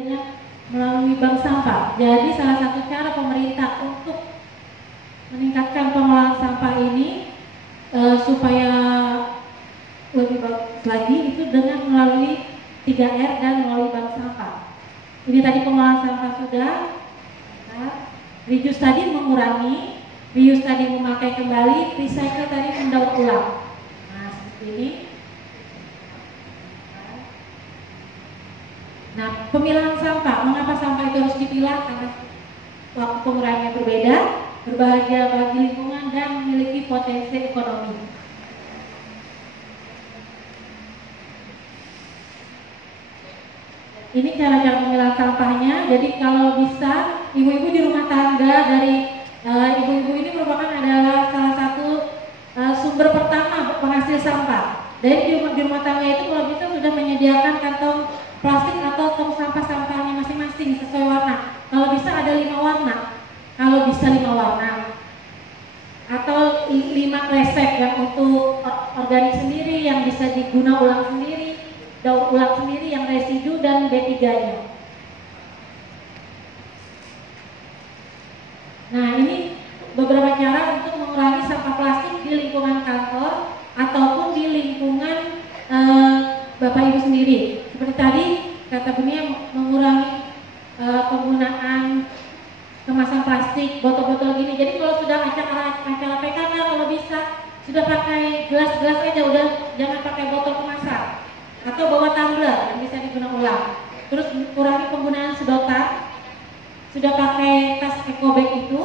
dengan melalui bank sampah. Jadi salah satu cara pemerintah untuk meningkatkan pengelolaan sampah ini supaya lebih bagus lagi itu dengan melalui 3R dan melalui bank sampah. Ini tadi pengelolaan sampah sudah. Reduce tadi mengurangi, reuse tadi memakai kembali, recycle tadi mendaur ulang. Nah, seperti ini. Nah, pemilahan sampah. Mengapa sampah itu harus dipilah? Karena waktu penguraiannya berbeda, berbahagia bagi lingkungan dan memiliki potensi ekonomi. Ini cara-cara pemilahan sampahnya. Jadi kalau bisa, ibu-ibu di rumah tangga dari ibu-ibu ini merupakan adalah salah satu sumber pertama penghasil sampah. Dari di rumah tangga itu kalau bisa sudah menyediakan kantong plastik atau tong sampah-sampahnya masing-masing sesuai warna. Kalau bisa ada 5 warna, kalau bisa 5 warna, atau 5 kresek yang untuk organik sendiri, yang bisa diguna ulang sendiri, daur ulang sendiri, yang residu dan B3-nya. Nah, ini beberapa cara untuk mengurangi sampah plastik di lingkungan kantor ataupun di lingkungan Bapak Ibu sendiri. Seperti tadi kata Bunia, mengurangi penggunaan kemasan plastik, botol-botol gini. Jadi kalau sudah acara PKK, kalau bisa sudah pakai gelas-gelas aja, udah jangan pakai botol kemasan atau bawa tumbler yang bisa digunakan ulang. Terus kurangi penggunaan sedotan, sudah pakai tas eco bag itu,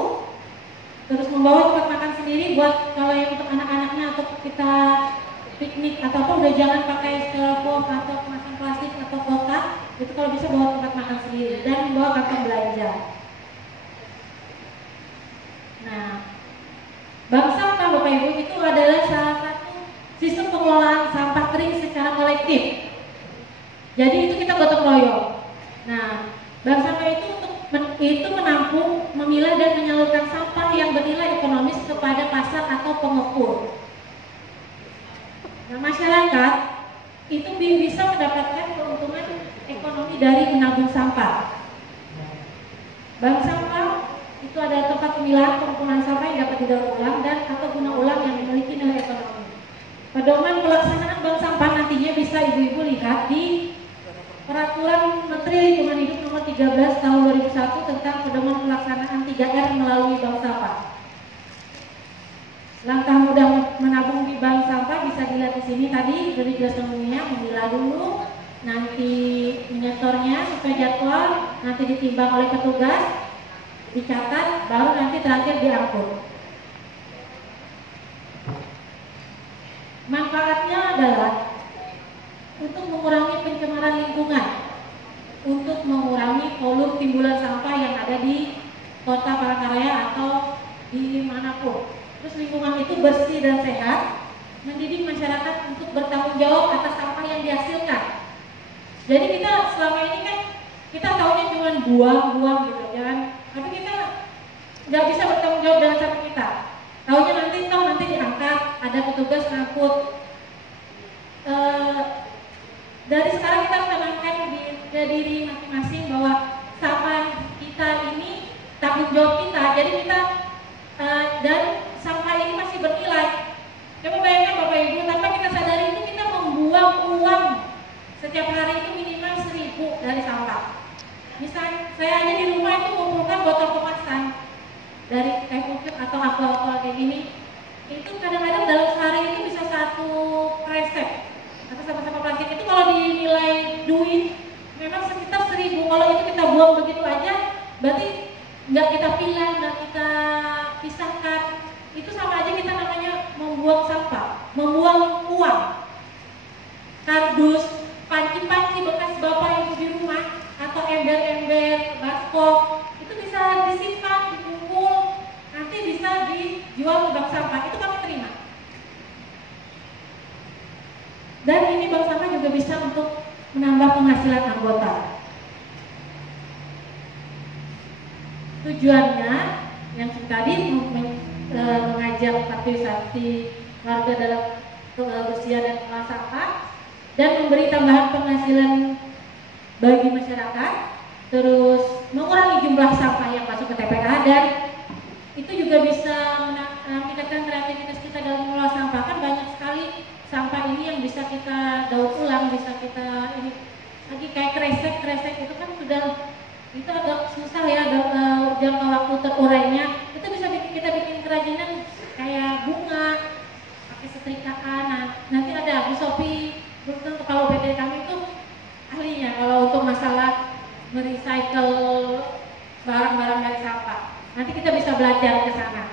terus membawa tempat makan sendiri buat kalau yang untuk anak-anaknya atau kita piknik atau apa, udah jangan pakai styrofoam atau kemasan plastik atau kotak. Itu kalau bisa bawa tempat makan sendiri dan membawa kantong belanja. Nah, bank sampah Bapak Ibu itu adalah salah satu sistem pengelolaan sampah kering secara kolektif. Jadi itu kita gotong royong. Nah, bank sampah itu menampung, memilah dan menyalurkan sampah yang bernilai ekonomis kepada pasar atau pengepul. Nah, masyarakat itu bisa mendapatkan keuntungan ekonomi dari menabung sampah. Bank sampah itu adalah tempat pemilahan pengumpulan sampah yang dapat didaur ulang dan atau guna ulang yang memiliki nilai ekonomi. Pedoman pelaksanaan bank sampah nantinya bisa ibu-ibu lihat di Peraturan Menteri Lingkungan Hidup Nomor 13 Tahun 2001 tentang pedoman pelaksanaan 3R melalui bank sampah. Langkah mudah menabung di bank sampah bisa dilihat di sini tadi dari jelasan umumnya, memilah dulu, nanti menyetornya sesuai jadwal, nanti ditimbang oleh petugas, dicatat, baru nanti terakhir diangkut. Manfaatnya adalah untuk mengurangi pencemaran lingkungan, untuk mengurangi volume timbulan sampah yang ada di Kota Palangkaraya atau di manapun. Terus lingkungan itu bersih dan sehat, mendidik masyarakat untuk bertanggung jawab atas sampah yang dihasilkan. Jadi kita selama ini kan kita taunya cuma buang-buang gitu kan, tapi kita nggak bisa bertanggung jawab dengan sampah kita. Taunya nanti diangkat, ada petugas ngangkut. Dari sekarang kita menanamkan di diri masing-masing bahwa sampah kita ini tanggung jawab kita. Jadi kita dan sampah ini masih bernilai. Coba bayangkan Bapak Ibu, tanpa kita sadari itu kita membuang uang setiap hari itu minimal 1.000 dari sampah. Misal saya aja di rumah itu mengumpulkan botol kemasan dari kayak mungkin atau aqua kayak gini, itu kadang-kadang dalam sehari itu bisa 1 kresek atau sampah-sampah plastik itu kalau dinilai duit memang sekitar 1.000. Kalau itu kita buang begitu aja, berarti nggak kita pilah, nggak kita pisahkan, itu sama aja kita namanya membuang sampah, membuang uang. Kardus, panci-panci bekas bapak ibu di rumah atau ember-ember, baskom itu bisa disimpan, dikumpul, nanti bisa dijual ke bank sampah. Itu kami terima. Dan ini bank sampah juga bisa untuk menambah penghasilan anggota. Tujuannya yang tadi mengajak partisipasi warga dalam kebersihan dan pengelolaan sampah dan memberi tambahan penghasilan bagi masyarakat terus mengurangi jumlah sampah yang masuk ke TPA, dan itu juga bisa meningkatkan kreativitas kita dalam mengelola sampah. Kan banyak sekali sampah ini yang bisa kita daur ulang, bisa kita ini lagi kayak kresek itu kan sudah itu agak susah ya jangka waktu terurainya. Itu bisa kita bikin kerajinan kayak bunga, pakai setrikaan. Nah, nanti ada Bu Sophie, kepala UPT kami itu ahlinya kalau untuk masalah merecycle barang-barang dari sampah. Nanti kita bisa belajar ke sana.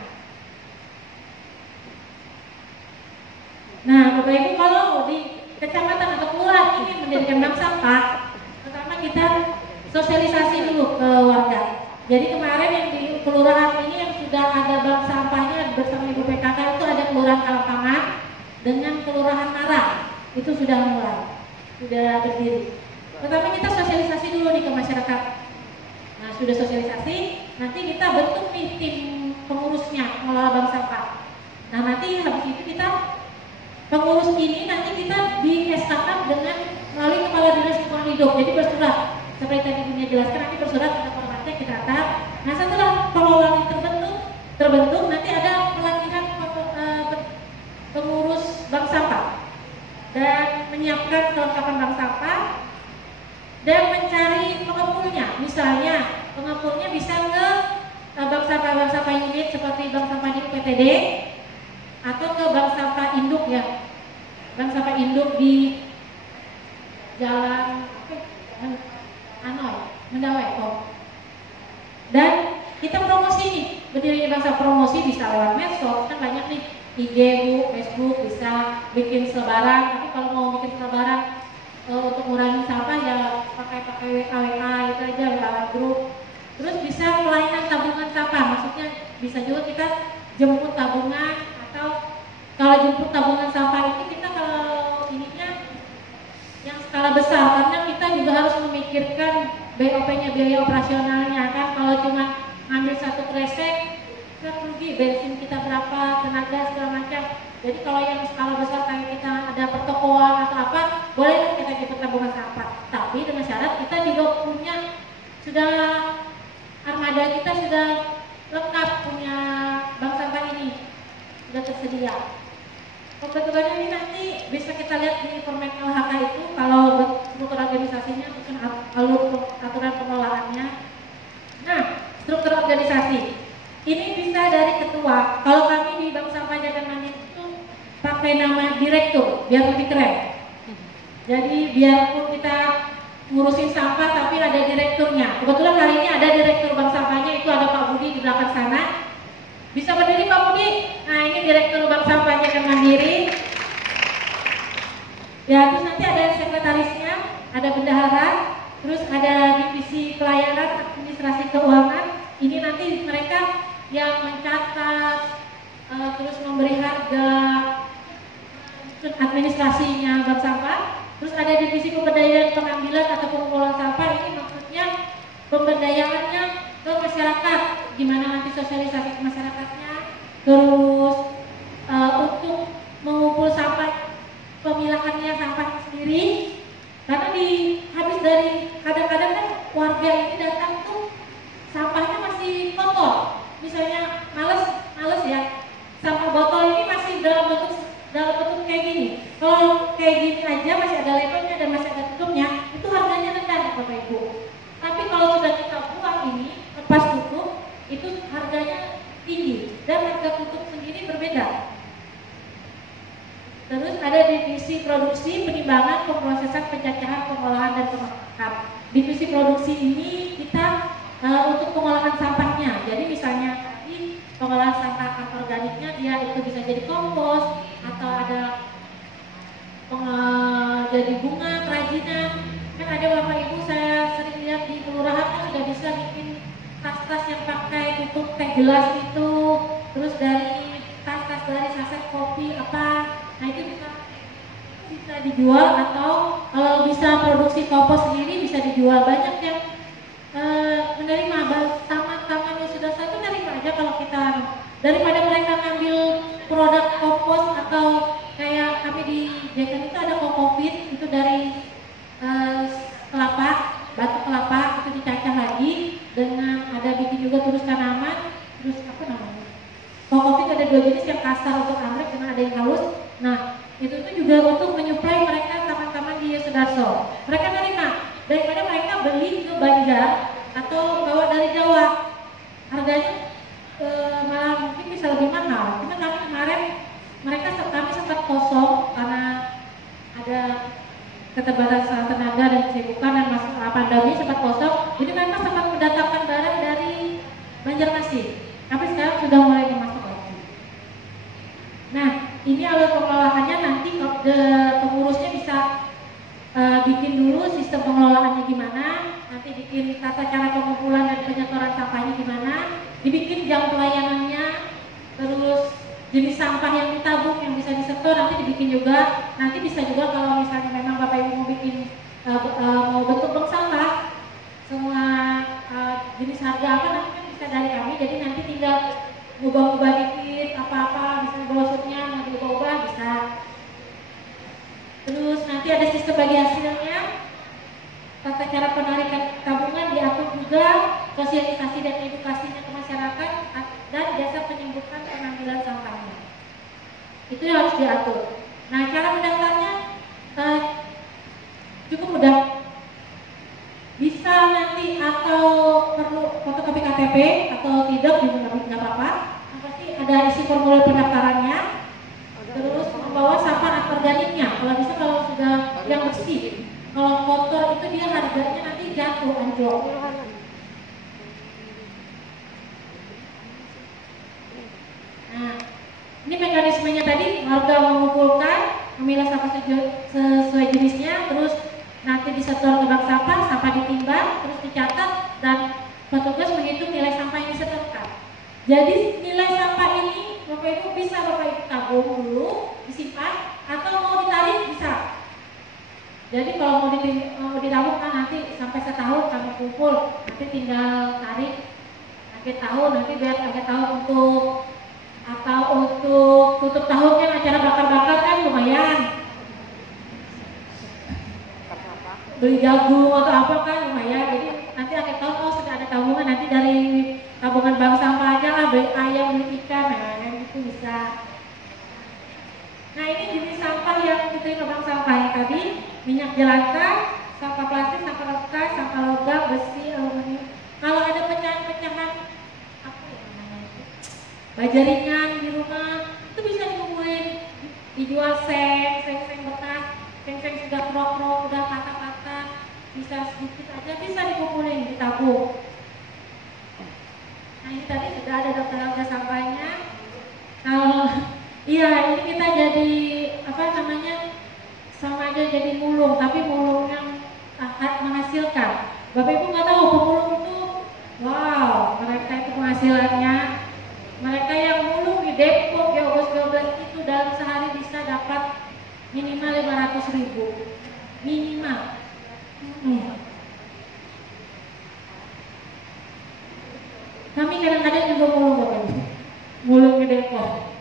Nah, Bapak Ibu, kalau di kecamatan atau kelurahan ini mendirikan bank sampah, pertama kita sosialisasi dulu ke warga. Jadi kemarin yang di kelurahan ini yang sudah ada bank sampahnya bersama Ibu PKK itu ada kelurahan Kalpangan dengan kelurahan Nara, itu sudah mulai, sudah berdiri. Pertama kita sosialisasi dulu nih ke masyarakat. Nah, sudah sosialisasi, nanti kita bentuk nih tim pengurusnya mengelola bank sampah. Nah, nanti habis itu kita pengurus ini nanti kita di SKK dengan melalui Kepala Dinas Lingkungan Hidup. Jadi bersurat, seperti tadi Bunya jelaskan, nanti bersurat pada formatnya kita atas. Nah, setelah pengelolaan ini terbentuk, nanti ada pelatihan pengurus bank sampah dan menyiapkan kelengkapan bank sampah dan mencari pengepulnya. Misalnya pengepulnya bisa ke bank sampah unit seperti bank sampah di UPTD atau ke bank sampah induk ya, bank sampah induk di Jalan Anoy, Mendawai kok. Dan kita promosi nih, berdirinya bank sampah promosi bisa lewat medsos, kan banyak nih IG, Bu, Facebook, bisa bikin selebaran. Tapi kalau mau bikin selebaran untuk mengurangi sampah ya pakai WA itu aja lewat grup. Terus bisa pelayanan tabungan sampah, maksudnya bisa juga kita jemput tabungan, atau kalau jemput tabungan sampah itu kita kalau ininya yang skala besar, karena kita juga harus memikirkan BOP-nya, biaya operasionalnya kan. Kalau cuma ngambil satu kresek kan rugi, bensin kita berapa, tenaga segala macam. Jadi kalau yang skala besar kayak kita ada pertokoan atau apa, boleh kita jemput tabungan sampah. Tapi dengan syarat kita juga punya, sudah armada kita sudah lengkap punya bank sampah ini, sudah tersedia. Pembentukannya ini nanti bisa kita lihat di format LHK itu, kalau struktur organisasinya, mungkin alur aturan pengelolaannya. Nah, struktur organisasi ini bisa dari ketua. Kalau kami di Bank Sampah Jagakarsa itu pakai nama direktur biar lebih keren. Jadi biarpun kita ngurusin sampah tapi ada direkturnya. Kebetulan hari ini ada direktur bank sampahnya, itu ada Pak Budi di belakang sana. Bisa berdiri Pak Budi? Nah, ini direktur bank sampahnya kan mandiri. Ya, terus nanti ada sekretarisnya, ada bendahara, terus ada divisi pelayanan, administrasi keuangan. Ini nanti mereka yang mencatat, terus memberi harga, administrasinya bank sampah. Terus ada divisi pemberdayaan pengambilan atau pengumpulan sampah. Ini maksudnya pemberdayaannya ke masyarakat, gimana nanti sosialisasi ke masyarakatnya. Terus untuk mengumpul sampah, pemilahannya sampah sendiri. Karena habis dari kadang-kadang kan warga ini datang tuh sampahnya masih kotor. Misalnya males ya, sampah botol ini masih dalam bentuk kayak gini. Kalau kayak gini aja masih ada labelnya dan masih ada tutupnya, itu harganya rendah Bapak Ibu. Tapi kalau sudah kita buang ini, lepas tutup, itu harganya tinggi dan harga tutup sendiri berbeda. Terus ada divisi produksi, penimbangan, pemrosesan, pencacahan, pengolahan dan pengungkap. Divisi produksi ini kita untuk pengolahan sampahnya. Jadi misalnya tadi pengolahan sampah organiknya dia itu bisa jadi kompos atau ada jadi bunga, kerajinan. Kan ada Bapak Ibu, saya sering lihat di kelurahan kan sudah bisa bikin tas-tas yang pakai tutup teh gelas itu, terus dari tas-tas dari saset kopi apa. Nah, itu bisa dijual, atau kalau bisa produksi kompos sendiri bisa dijual. Banyak yang menerima taman-taman yang sudah satu, nerima aja kalau kita, daripada mereka ngambil produk kompos atau kayak kami di Jekan itu ada kokopit, itu dari kelapa, batu kelapa itu dicacah dua jenis, yang kasar untuk anggrek dengan ada yang halus. Nah, itu tuh juga untuk menyuplai mereka taman-taman di Yosudarso. Mereka nerima daripada mereka beli ke Banjar atau bawa dari Jawa, harganya malah mungkin bisa lebih mahal. Cuma kami kemarin kami sempat kosong karena ada keterbatasan tenaga dan kesibukan dan masalah pandemi, sempat kosong. Jadi mereka sempat mendatangkan barang dari Banjarmasin. Tapi sekarang sudah mulai masuk lagi. Nah, ini alur pengelolaannya nanti pengurusnya bisa bikin dulu sistem pengelolaannya gimana, nanti bikin tata cara pengumpulan dan penyetoran sampahnya gimana, dibikin jam pelayanannya, terus jenis sampah yang ditabung yang bisa disetor nanti dibikin juga. Nanti bisa juga kalau misalnya memang Bapak Ibu mau bikin mau bentuk bank sampah, semua jenis harga apa nanti kan bisa dari kami. Jadi nanti tinggal ubah-ubah dikit apa-apa, misalnya brosurnya mau diubah-ubah bisa. Terus nanti ada sistem bagi hasilnya, tata cara penarikan tabungan diatur juga, sosialisasi dan edukasinya ke masyarakat, dan jasa penyembuhan pengambilan sampahnya. Itu yang harus diatur. Nah, cara mendaftarnya cukup mudah. Bisa nanti atau perlu fotokopi KTP atau tidak juga nggak apa-apa. Yang pasti ada isi formulir pendaftarannya. Terus membawa sampah organiknya. Kalau bisa kalau sudah yang bersih. Kalau kotor itu dia harganya nanti jatuh anjlok. Nah, ini mekanismenya tadi, warga mengumpulkan, memilah sampah sesuai jenisnya, terus nanti disetor ke bank sampah, sampah ditimbang, terus dicatat, dan petugas menghitung nilai sampah yang disetorkan. Jadi nilai sampah ini Bapak Ibu bisa Bapak Ibu tabung dulu, disimpan, atau mau ditarik bisa. Jadi kalau mau ditabung kan nanti sampai setahun kami kumpul, nanti tinggal tarik akhir tahun, nanti biar akhir tahun untuk atau untuk tutup tahunnya acara bakar-bakar kan lumayan. Beli jagung atau apa kan lumayan. Jadi nanti akhir tahun sudah ada tabungan, nanti dari tabungan bank sampah aja lah, beli ayam, beli ikan, nah itu bisa. Nah, ini jenis sampah yang diterima bank sampah yang tadi, minyak jelantah, sampah plastik, sampah bekas, sampah logam, besi, aluminium. Kalau ada pecahan-pecahan apa ya namanya itu, baja ringan di rumah, itu bisa dikumpulin, dijual seng bekas, seng sudah krok-krok, udah patah-patah, bisa sedikit aja bisa dikumpulin, ditabung. Nah, ini tadi sudah ada daftar harga sampahnya. Kalau iya, ini kita jadi apa namanya, sama aja jadi mulung, tapi mulung yang akan menghasilkan. Bapak Ibu nggak tahu pemulung itu, wow, mereka itu penghasilannya, mereka yang mulung di Depok, Geobos 12 itu dalam sehari bisa dapat minimal 500.000 minimal. Kami kadang-kadang juga mulung Bapak Ibu, mulung di Depok.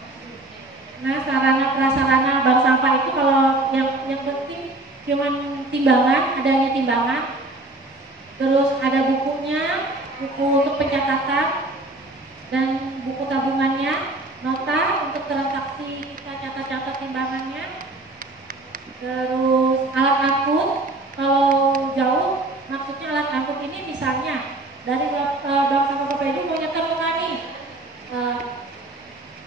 Nah, sarana prasarana bank sampah itu kalau yang penting cuman timbangan, adanya timbangan, terus ada bukunya, buku untuk pencatatan dan buku tabungannya, nota untuk transaksi kita catat-catat timbangannya, terus alat angkut. Kalau jauh, maksudnya alat angkut ini misalnya dari bank sampah Bapak Ibu mau nyetor ke kami,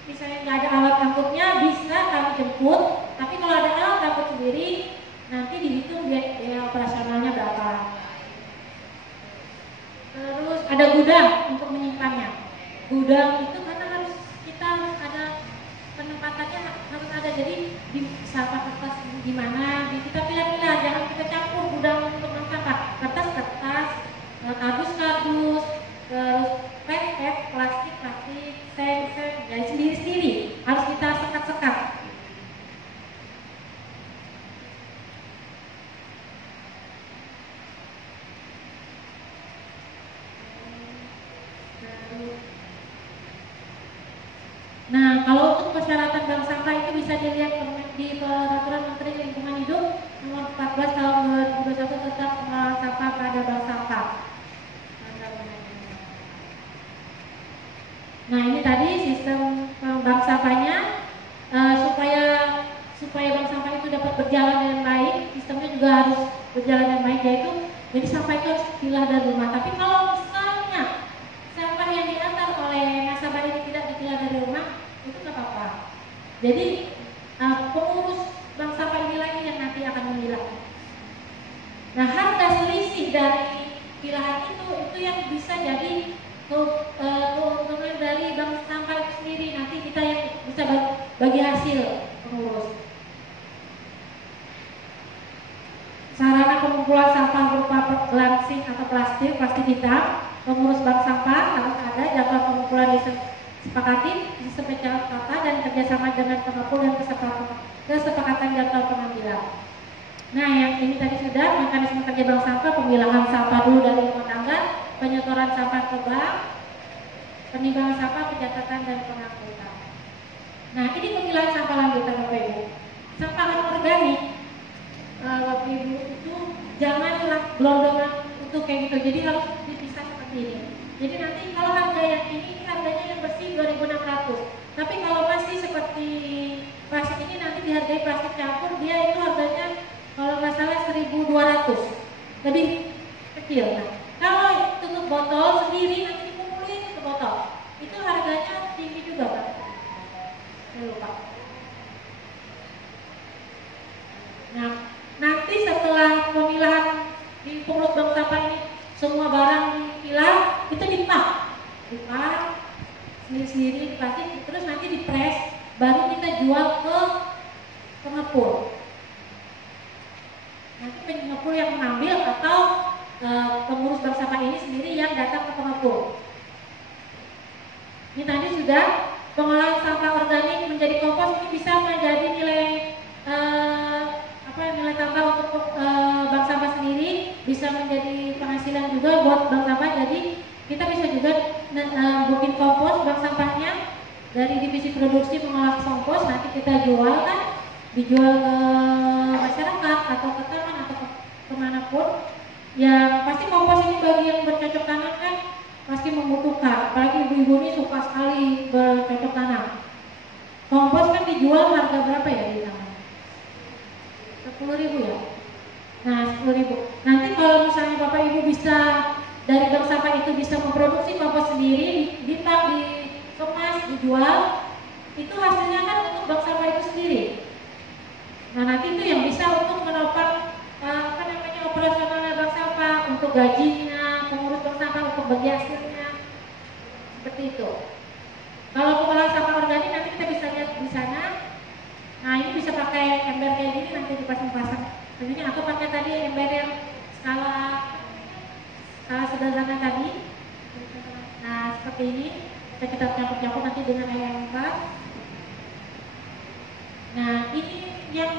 misalnya nggak ada alat angkutnya bisa kami jemput, tapi kalau ada alat angkut sendiri nanti dihitung biaya operasionalnya berapa. Terus ada gudang untuk menyimpannya. Gudang itu karena harus kita ada penempatannya, harus ada, jadi di sampah kertas di mana kita pilih-pilih, jangan kita campur gudang untuk sampah kertas, kardus, terus pet, plastik, seng, dari sendiri-sendiri harus kita sekat-sekat. Nah, kalau untuk persyaratan bank sampah itu bisa dilihat di Peraturan Menteri Lingkungan Hidup Nomor 14 Tahun 2021 tentang pengelolaan sampah pada bank sampah. Nah, ini tadi sistem bank sampahnya supaya bank sampah itu dapat berjalan dengan baik, sistemnya juga harus berjalan dengan baik, yaitu jadi sampah itu harus dipilah dari rumah. Tapi kalau misalnya sampah yang diantar oleh nasabah ini tidak dipilah dari rumah, itu nggak apa-apa. Jadi pengurus bank sampah ini lagi yang nanti akan memilah. Nah, harga selisih dari pilahan itu yang bisa jadi keuntungan dari bank sampah itu sendiri. Nanti kita yang bisa bagi hasil pengurus. Sarana pengumpulan sampah berupa plastik atau plastik hitam, pengurus bank sampah harus ada, jadwal pengumpulan disepakati, disepakati kata dan kerjasama dengan pengepul dan kesepakatan jadwal pengambilan. Nah, yang ini tadi sudah mekanisme kerja bank sampah, pemilahan sampah dulu dari rumah tangga, penyetoran sampah ke bank, penimbangan sampah, pencatatan dan pengangkutan. Nah, ini pemilahan sampah lanjutan Bapak Ibu. Sampah anorganik Bapak Ibu itu janganlah gelondongan untuk kayak gitu. Jadi harus dipisah seperti ini. Jadi nanti kalau harga yang ini harganya yang bersih 2.600. Tapi kalau masih seperti plastik ini nanti dihargai plastik campur, dia itu harganya kalau nggak salah 1.200, lebih kecil. Nah, kalau tutup botol sendiri nanti dikumpulin ke botol, itu harganya tinggi juga Pak. Saya lupa. Nah, nanti setelah pemilahan di pungut bank sampah ini semua barang dipilah, itu dipak sendiri-sendiri di plastik, terus nanti dipres, baru kita jual ke pengepul. Nanti pengepul yang mengambil atau pengurus bank sampah ini sendiri yang datang ke pengepul. Ini tadi sudah pengolahan sampah organik menjadi kompos, ini bisa menjadi nilai nilai tambah untuk bank sampah sendiri, bisa menjadi penghasilan juga buat bank sampah. Jadi kita bisa juga bikin kompos bank sampahnya dari divisi produksi mengolah kompos, nanti kita jual kan, dijual ke masyarakat atau ke taman atau kemanapun. Yang pasti kompos ini bagi yang bercocok tanam kan pasti membutuhkan, apalagi ibu-ibu ini suka sekali bercocok tanam. Kompos kan dijual harga berapa ya di tangan? 10.000 ya. Nah, 10.000. Nanti kalau misalnya Bapak Ibu bisa dari bank sampah itu bisa memproduksi kompos sendiri, dikemas, dijual, itu hasilnya kan untuk bank sampah itu sendiri. Nah, nanti itu yang bisa untuk menopang operasionalnya bank sampah, untuk gajinya pengurus bank sampah, untuk bagi hasilnya, seperti itu. Kalau pengolahan sampah organik nanti kita bisa lihat di sana. Nah, ini bisa pakai ember kayak gini, nanti dipasang-pasang. Tentunya aku pakai tadi ember yang skala sederhana tadi. Nah, seperti ini kita campur-campur nanti dengan air yang lengkap. Nah, ini yang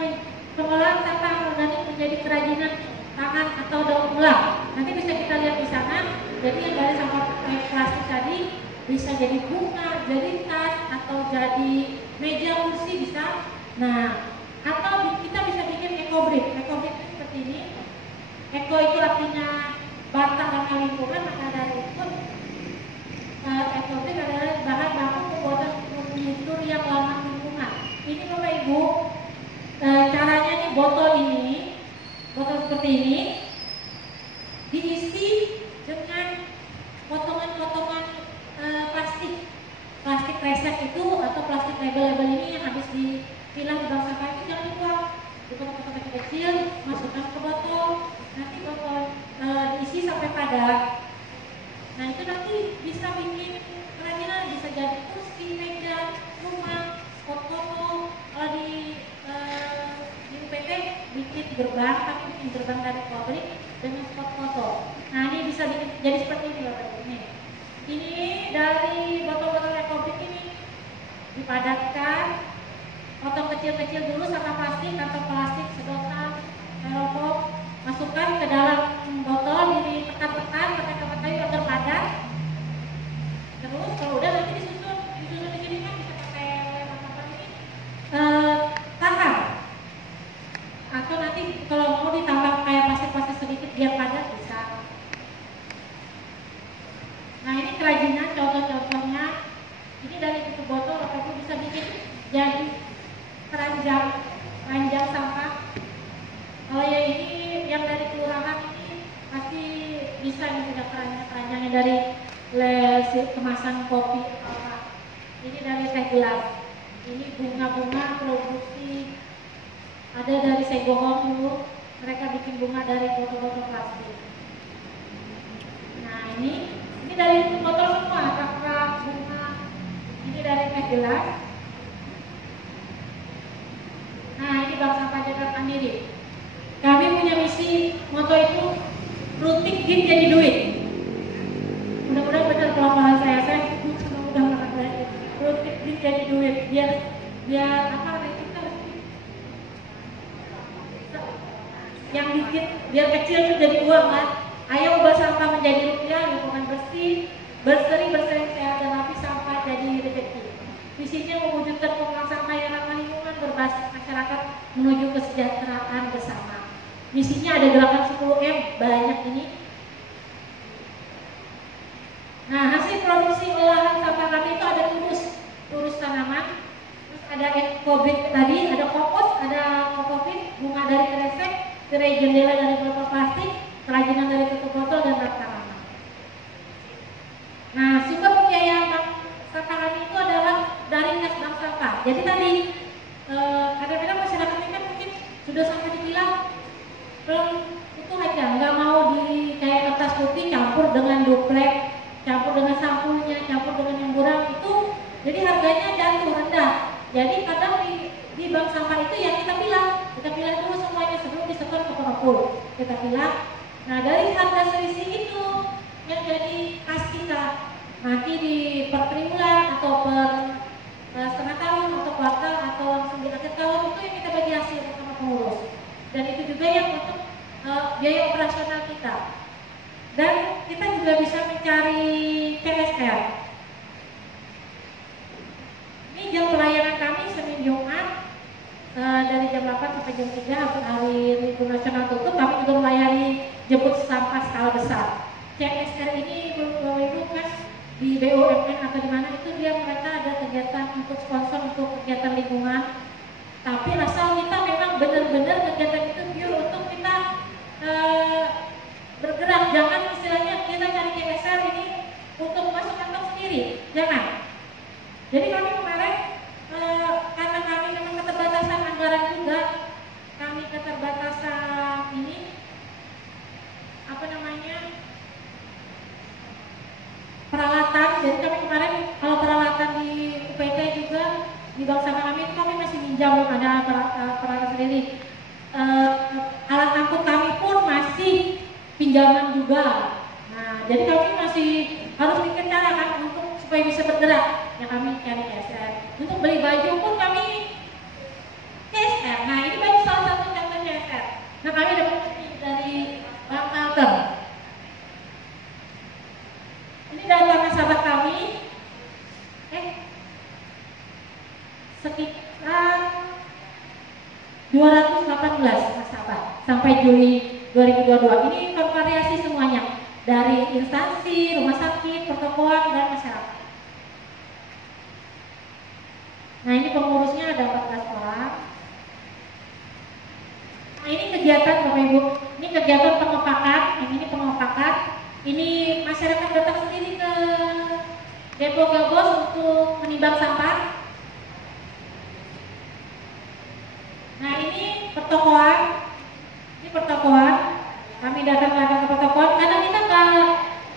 pengolahan sampah organik menjadi kerajinan tangan atau daur ulang. Nanti bisa kita lihat di sana. Jadi yang dari sampah plastik tadi bisa jadi bunga, jadi tas, atau jadi meja kursi bisa. Nah, atau kita bisa bikin eco-brick. Eco-brick itu seperti ini. Eco itu artinya bantah ramah lingkungan, maka dari itu eco-brick adalah bahan baku pembuatan furnitur yang ramah lingkungan. Ini Bapak Ibu, caranya nih botol seperti ini diisi dengan potongan-potongan plastik resek itu atau plastik label-label ini yang habis dipilah di bank sampah itu jangan dibuang, dipotong-potong kecil-kecil, masukkan ke botol, nanti botol diisi sampai padat. Nah, itu nanti bisa bikin kerajinan, bisa jadi kursi, meja, rumah, spot foto. Kalau di UPT bikin gerbang, tapi bikin gerbang dari pabrik dengan spot foto. Nah, ini bisa jadi seperti ini Bapak Ibu. Ini dari botol-botol eco-brick ini dipadatkan, potong kecil-kecil dulu sama plastik, kantong plastik, sedotan, styrofoam, masukkan ke dalam botol, ditekan-tekan, pakai agar padat. Terus kalau udah nanti disusun begini kan bisa pakai apa ini tahan. Atau nanti kalau mau ditambah kayak pasir-pasir sedikit biar padat bisa. Nah, ini kerajinan contoh-contohnya. Ini dari tutup botol, Bapak Ibu bisa jadi keranjang sampah. Kalau ya ini yang dari kelurahan ini pasti bisa nih sudah keranjangnya dari kemasan kopi apa. Ini dari teh gelas. Ini bunga-bunga produksi ada dari Segohong dulu. Mereka bikin bunga dari botol-botol plastik. Nah ini dari botol semua, rak-rak, bunga. Ini dari teh gelas. Nah ini Bank Sampah Jakarta Mandiri. Kami punya misi, moto itu rutin gift jadi duit. Mudah-mudahan benar kalau bahasa saya mudah-mudahan rutin gift jadi duit. Biar apa kita yang dikit biar kecil itu jadi uang kan. Ayo ubah sampah menjadi rupiah, lingkungan bersih, berseri, sehat dan rapi, sampah jadi rezeki. Visinya mewujudkan pengelolaan sampah yang ramah lingkungan berbasis masyarakat menuju kesejahteraan bersama. Misinya ada gerakan 10M, banyak ini. Nah, hasil produksi olahan sampah kami itu ada turus tanaman, terus ada ekobrik tadi, ada kompos, ada kokopit, bunga dari kresek, tirai jendela dari botol plastik, kerajinan dari tutup botol dan rak tanaman. Nah, sumber pembiayaan bank sampah kami itu adalah dari Kas Bank Sampah. Jadi tadi kadang-kadang masyarakat ini kan mungkin sudah sampai dibilang belum itu aja, nggak mau di kayak kertas putih campur dengan duplek, campur dengan sampulnya, campur dengan yang kurang itu, jadi harganya jatuh rendah. Jadi kadang di bank sampah itu ya kita pilah dulu semuanya sebelum disetor ke pengepul. Kita pilah. Nah dari harga selisih itu yang jadi kas kita nanti di per triwulan atau per setengah tahun atau kuartal atau langsung di akhir tahun itu yang kita bagi hasil sama pengurus. Dan itu juga yang untuk biaya operasional kita. Dan kita juga bisa mencari CSR. Ini jam pelayanan kami Senin Jumat dari jam 8 sampai jam 3 hari Libur Nasional tutup. Kami juga melayani jemput sampah skala besar. CSR ini Bapak Ibu kan di BUMN atau di mana itu mereka ada kegiatan untuk sponsor untuk kegiatan lingkungan. Tapi asal kita memang benar-benar kegiatan itu pure untuk kita bergerak, jangan istilahnya kita cari CSR ini untuk masuk kantong sendiri, jangan. Jadi kami kemarin karena kami memang keterbatasan anggaran juga, kami keterbatasan ini peralatan. Jadi kami kemarin kalau peralatan di UPT juga di bank sampah kami itu kami masih minjam, ada peralatan sendiri. Alat angkut kami pun masih pinjaman juga. Nah, jadi kami masih harus bikin cara kan untuk supaya bisa bergerak. Ya kami cari CSR. Untuk beli baju pun kami CSR. Nah, ini baru salah satu contoh CSR. Nah, kami dapat dari Bank Alter. Ini data nasabah kami. Sekitar 218 nasabah sampai Juli 2022. Ini bervariasi semuanya dari instansi, rumah sakit, pertokoan dan masyarakat. Nah ini pengurusnya ada 14 orang. Nah ini kegiatan Bapak Ibu, ini kegiatan pengepakan, yang ini pengepakan. Ini masyarakat datang sendiri ke Depo Gabos untuk menimbang sampah. Nah ini pertokoan, kami datang ke pertokoan karena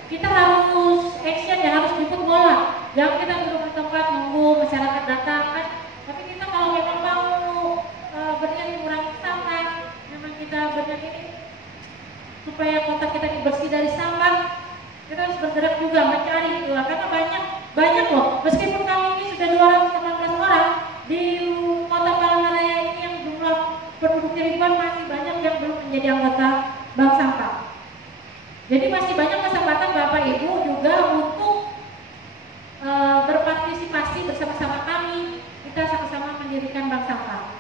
kita harus action ya, harus jemput bola. Jangan kita duduk di tempat nunggu masyarakat datang kan. Tapi kita kalau memang mau berniat mengurangi sampah, memang kita berniat ini supaya kota kita bersih dari sampah, kita harus bergerak juga mencari itu karena banyak loh. Meskipun kami ini sudah 218 orang di kota Palangkaraya ini yang jumlah penduduk ribuan, masih banyak yang belum menjadi anggota bank sampah. Jadi masih banyak kesempatan Bapak Ibu juga untuk berpartisipasi bersama-sama kami. Kita sama-sama mendirikan bank sampah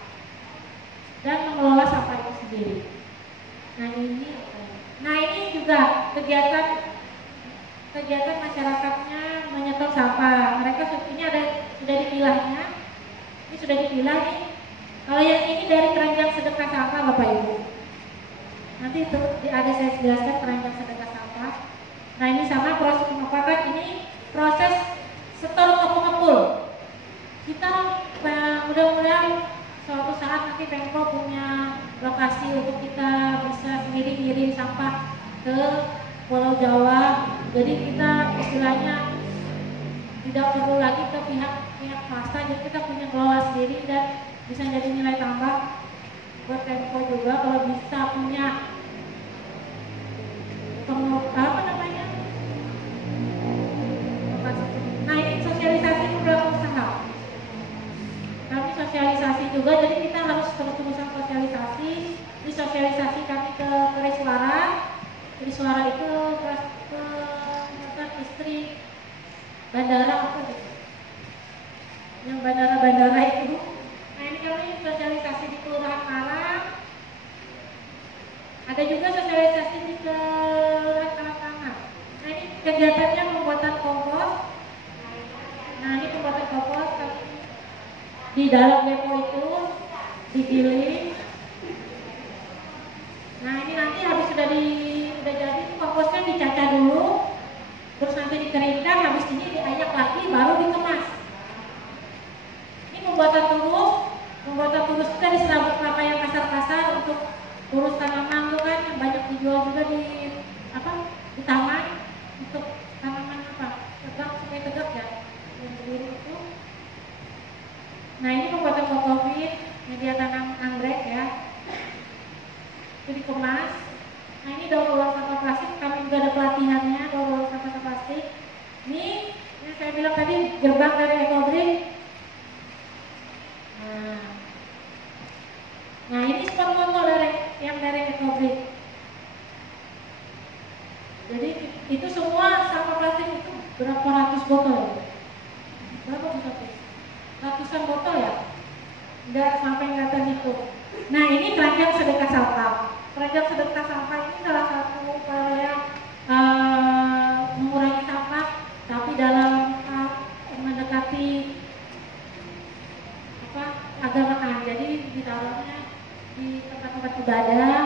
dan mengelola sampah itu sendiri. Nah ini juga kegiatan masyarakatnya menyetor sampah. Mereka ini sudah dipilahnya. Ini sudah dipilah nih. Kalau yang ini dari keranjang sedekah sampah Bapak Ibu. Nanti itu ada saya jelaskan keranjang sedekah sampah. Nah ini sama proses pemapakan, ini proses setor pengepul. Kita mudah-mudahan suatu saat nanti Pemko punya lokasi untuk kita bisa sendiri ngirim sampah ke Pulau Jawa. Jadi kita istilahnya tidak perlu lagi ke pihak swasta, jadi kita punya kelola sendiri dan bisa jadi nilai tambah buat Pemko juga kalau bisa punya apa namanya. Nah ini sosialisasi pelaku usaha. Kami sosialisasi juga, jadi kita harus terus-terusan sosialisasi. Ini sosialisasi kami ke Riswara. Riswara itu ke istri bandara apa gitu? Yang bandara-bandara itu. Nah ini kami sosialisasi di Kelurahan Marang. Ada juga sosialisasi di Kelurahan Kalangkangan. Nah ini kegiatannya pembuatan kompos. Nah ini pembuatan kompos di dalam depo itu digiling. Nah ini nanti habis sudah jadi komposnya dicacah dulu, terus nanti dikeringkan, habis ini diayak lagi baru dikemas. Ini pembuatan tulus kita di serabut kelapa yang kasar-kasar untuk urus tanaman tuh kan yang banyak dijual juga di taman untuk tanaman tegak supaya tegak ya yang berdiri itu. Nah ini pembuatan kokopit, media tanam anggrek ya, itu dikemas. Nah ini daur ulang sampah plastik, kami juga ada pelatihannya daur ulang sampah plastik. Ini yang saya bilang tadi gerbang dari Ecobrik. Nah ini spot foto yang dari Ecobrik. Jadi itu semua sampah plastik itu berapa ratus botol? Berapa botol? Ratusan botol ya? Enggak sampai kelihatan itu. Nah ini keranjang sedekah sampah. Keranjang sedekah sampah ini salah satu upaya mengurangi sampah, tapi dalam mendekati agama. Jadi ditaruhnya di tempat-tempat ibadah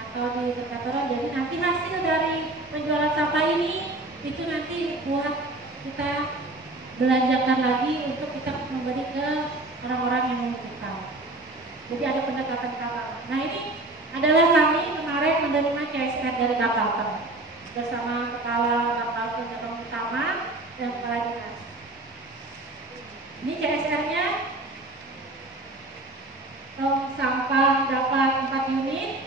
atau di perkantoran. Jadi nanti hasil dari penjualan sampah ini itu nanti buat kita belanjakan lagi untuk kita memberi ke orang-orang yang membutuhkan. Jadi ada pendekatan kapal. Nah ini adalah kami kemarin menerima CSR dari Kapalten bersama Kepala Kapalten yang utama dan Kepala Dinas. Ini CSR-nya, tong sampah dapat 4 unit,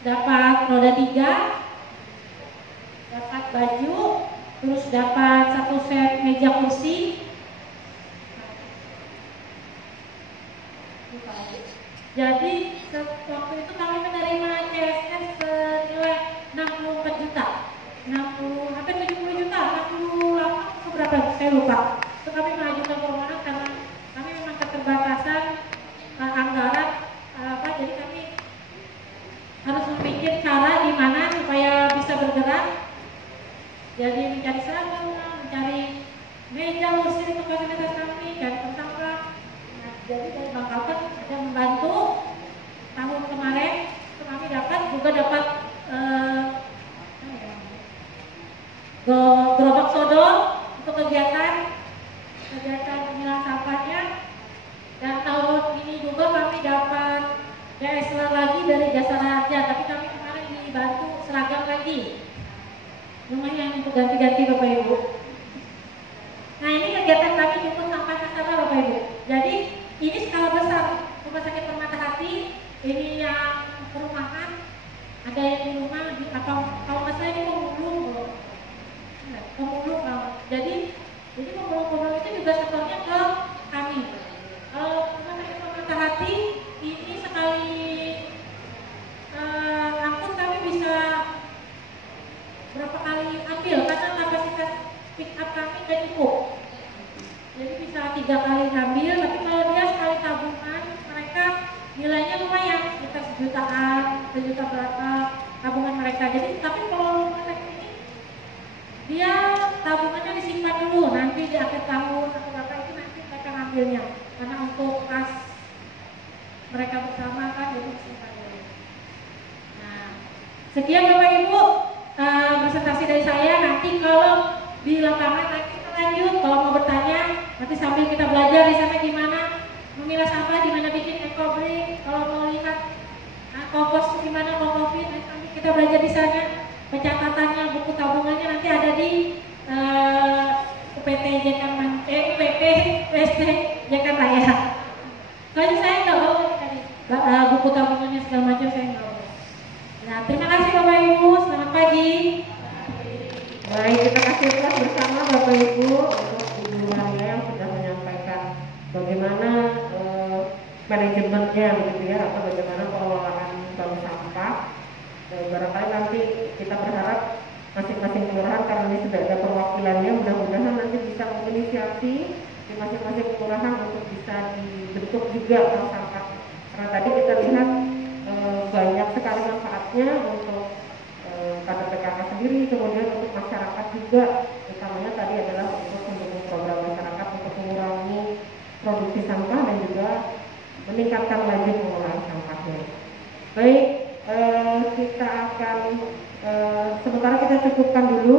dapat roda 3, dapat baju, terus dapat 1 set meja kursi. Jadi waktu itu kami menerima CSR senilai 64 juta, 60 hampir 70 juta, 68 berapa saya lupa. Itu kami mengajukan permohonan karena kami memang keterbatasan anggaran jadi kami harus memikir cara di mana supaya bisa bergerak. Jadi mencari seragam, mencari meja kursi untuk fasilitas kami, cari tersangka. Nah, jadi dari Bang Kalpen ada membantu. Tahun kemarin itu kami dapat gerobak sodor untuk kegiatan pemilahan sampahnya. Dan tahun ini juga kami dapat DSL lagi dari Jasa Raja, tapi kami kemarin dibantu seragam lagi. Lumayan untuk ganti-ganti Bapak Ibu. Nah ini kegiatan kami jemput sampah nasabah Bapak Ibu. Jadi ini skala besar, Rumah Sakit Permata Hati, ini yang perumahan, ada yang di rumah, kalau nggak salah ini pemulung. Jadi pemulung itu juga setornya ke kami. Rumah Sakit Permata Hati ini sekali angkut kami bisa berapa kali ambil karena kapasitas pick up kami tidak cukup. Jadi bisa 3 kali ambil, tapi kalau dia sekali tabungan mereka nilainya lumayan, sekitar sejuta berapa tabungan mereka. Jadi tapi kalau rumah sakit ini dia tabungannya disimpan dulu, nanti di akhir tahun atau berapa itu nanti mereka ngambilnya. karena untuk pas mereka bersama kan itu semuanya. Nah, sekian Bapak Ibu presentasi dari saya. Nanti kalau di lapangan nanti kita lanjut, kalau mau bertanya nanti sambil kita belajar di sana gimana memilah sampah, gimana bikin eco-brick, kalau mau lihat kompos gimana kompos, nanti kita belajar di sana. Pencatatannya, buku tabungannya nanti ada di UPT UPT Jekan Raya. Soalnya saya nggak bawa tadi buku tabungannya segala macam saya nggak bawa. Nah, terima kasih Bapak Ibu, selamat pagi. Baik, kita kasih kelas bersama Bapak Ibu untuk Ibu Maria yang sudah menyampaikan bagaimana manajemennya begitu ya, atau bagaimana pengelolaan bank sampah. Barangkali nanti kita berharap masing-masing kelurahan, karena ini sudah ada perwakilannya, mudah-mudahan nanti bisa menginisiasi di masing-masing kelurahan untuk bisa dibentuk juga bank sampah. Karena tadi kita lihat banyak sekali manfaatnya untuk kader PKK sendiri, kemudian untuk masyarakat juga, utamanya tadi adalah untuk mendukung program masyarakat untuk mengurangi produksi sampah dan juga meningkatkan laju pengelolaan sampahnya. Baik, kita akan sementara kita cukupkan dulu